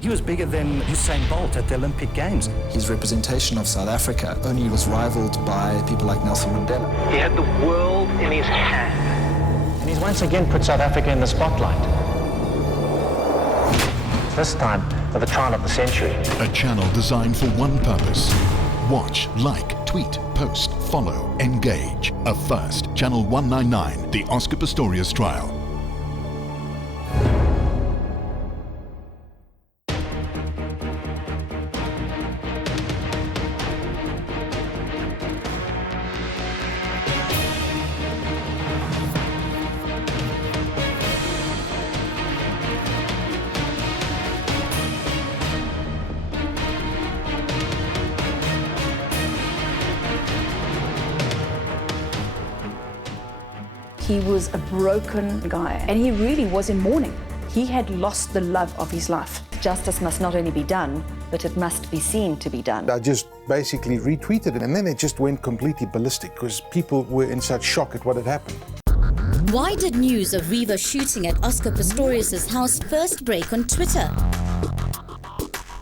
He was bigger than Usain Bolt at the Olympic Games. His representation of South Africa only was rivaled by people like Nelson Mandela. He had the world in his hand. And he's once again put South Africa in the spotlight. This time for the trial of the century. A channel designed for one purpose. Watch, like, tweet, post, follow, engage. A first, Channel 199, the Oscar Pistorius trial. He was a broken guy, and he really was in mourning. He had lost the love of his life. Justice must not only be done, but it must be seen to be done. I just basically retweeted it, and then it just went completely ballistic because people were in such shock at what had happened. Why did news of Riva shooting at Oscar Pistorius' house first break on Twitter?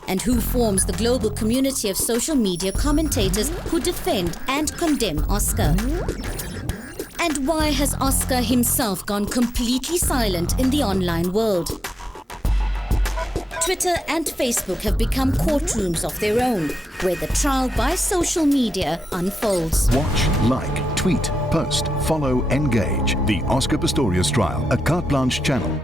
And who forms the global community of social media commentators who defend and condemn Oscar? And why has Oscar himself gone completely silent in the online world? Twitter and Facebook have become courtrooms of their own, where the trial by social media unfolds. Watch, like, tweet, post, follow, engage. The Oscar Pistorius trial, a Carte Blanche channel.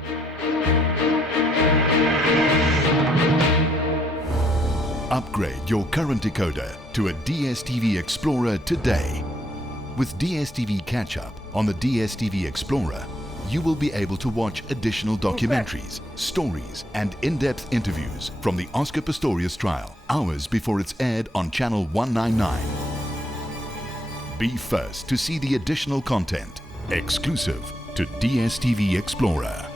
Upgrade your current decoder to a DSTV Explorer today. With DSTV Catch-Up on the DSTV Explorer, you will be able to watch additional documentaries, stories, and in-depth interviews from the Oscar Pistorius trial, hours before it's aired on Channel 199. Be first to see the additional content, exclusive to DSTV Explorer.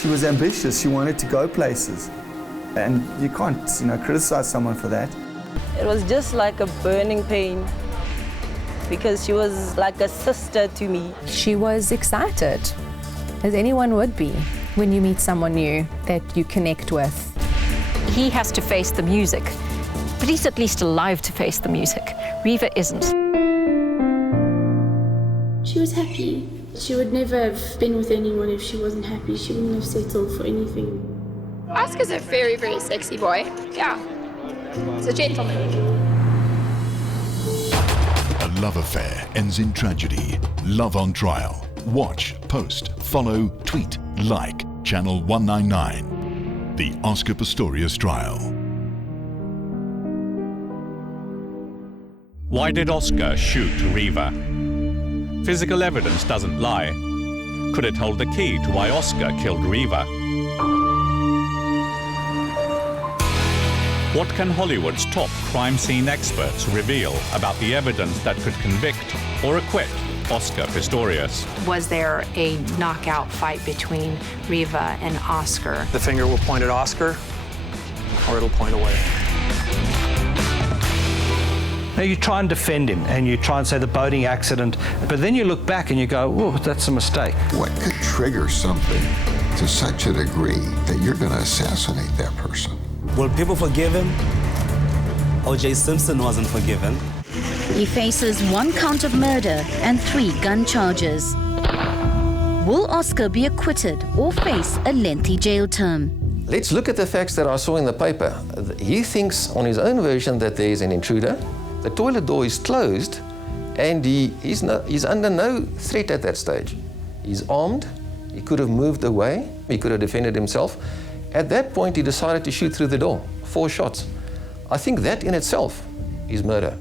She was ambitious, she wanted to go places. And you can't, criticize someone for that. It was just like a burning pain because she was like a sister to me. She was excited, as anyone would be when you meet someone new that you connect with. He has to face the music, but he's at least alive to face the music. Riva isn't. She was happy. She would never have been with anyone if she wasn't happy. She wouldn't have settled for anything. Oscar's a very, very sexy boy. Yeah, he's a gentleman. A love affair ends in tragedy. Love on trial. Watch, post, follow, tweet, like. Channel 199. The Oscar Pistorius trial. Why did Oscar shoot Riva? Physical evidence doesn't lie. Could it hold the key to why Oscar killed Riva? What can Hollywood's top crime scene experts reveal about the evidence that could convict or acquit Oscar Pistorius? Was there a knockout fight between Riva and Oscar? The finger will point at Oscar, or it'll point away. Now you try and defend him and you try and say the boating accident, but then you look back and you go, oh, that's a mistake. What could trigger something to such a degree that you're going to assassinate that person? Will people forgive him? O.J. Simpson wasn't forgiven. He faces 1 count of murder and 3 gun charges. Will Oscar be acquitted or face a lengthy jail term? Let's look at the facts that I saw in the paper. He thinks on his own version that there is an intruder. The toilet door is closed and he's under no threat at that stage. He's armed. He could have moved away. He could have defended himself. At that point, he decided to shoot through the door. 4 shots. I think that in itself is murder.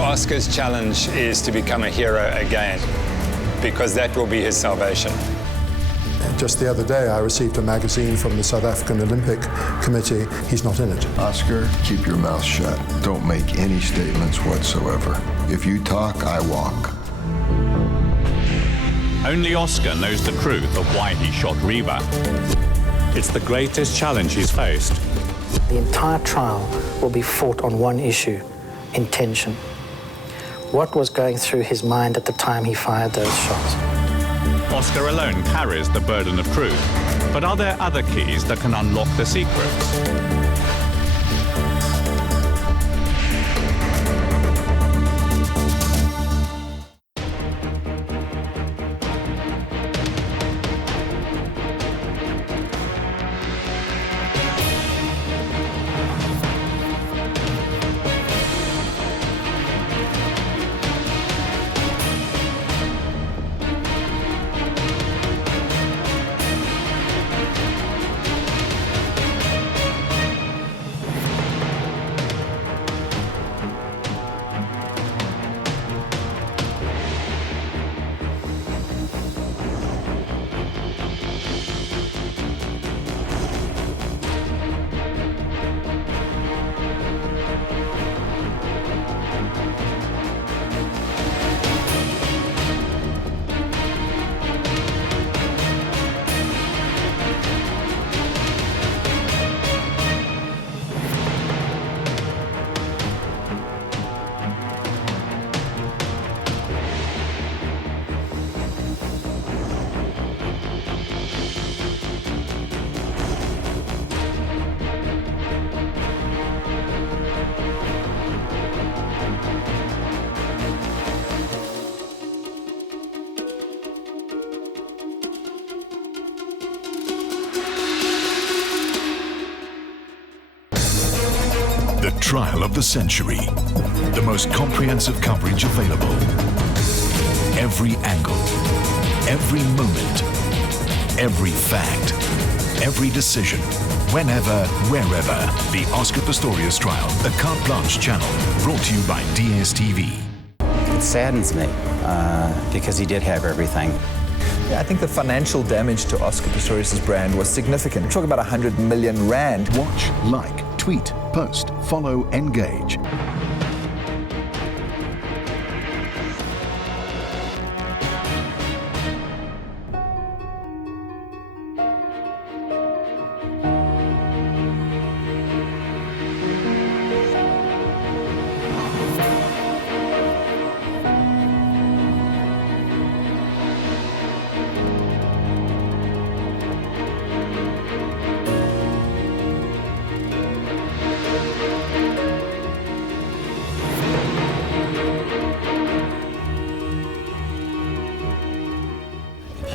Oscar's challenge is to become a hero again, because that will be his salvation. Just the other day, I received a magazine from the South African Olympic Committee. He's not in it. Oscar, keep your mouth shut. Don't make any statements whatsoever. If you talk, I walk. Only Oscar knows the truth of why he shot Reva. It's the greatest challenge he's faced. The entire trial will be fought on one issue: intention. What was going through his mind at the time he fired those shots? Oscar alone carries the burden of truth. But are there other keys that can unlock the secrets? The trial of the century. The most comprehensive coverage available. Every angle, every moment, every fact, every decision, whenever, wherever. The Oscar Pistorius trial, the Carte Blanche channel, brought to you by DSTV. It saddens me because he did have everything. Yeah, I think the financial damage to Oscar Pistorius' brand was significant. We're talking about 100 million rand. Watch, like, tweet, post, follow, engage.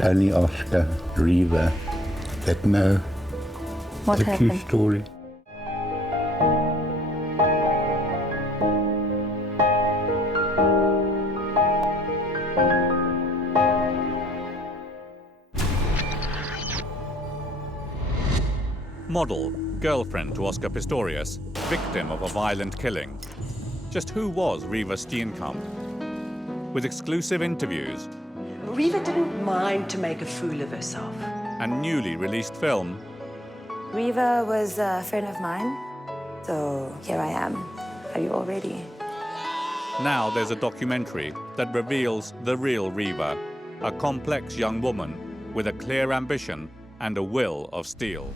only Oscar, Reva, that know What the true happened? story. Model, girlfriend to Oscar Pistorius, victim of a violent killing. Just who was Reva Steenkamp? With exclusive interviews Reva didn't mind to make a fool of herself. and newly released film, Reva was a friend of mine, so here I am. Are you all ready? now there's a documentary that reveals the real Reva, a complex young woman with a clear ambition and a will of steel.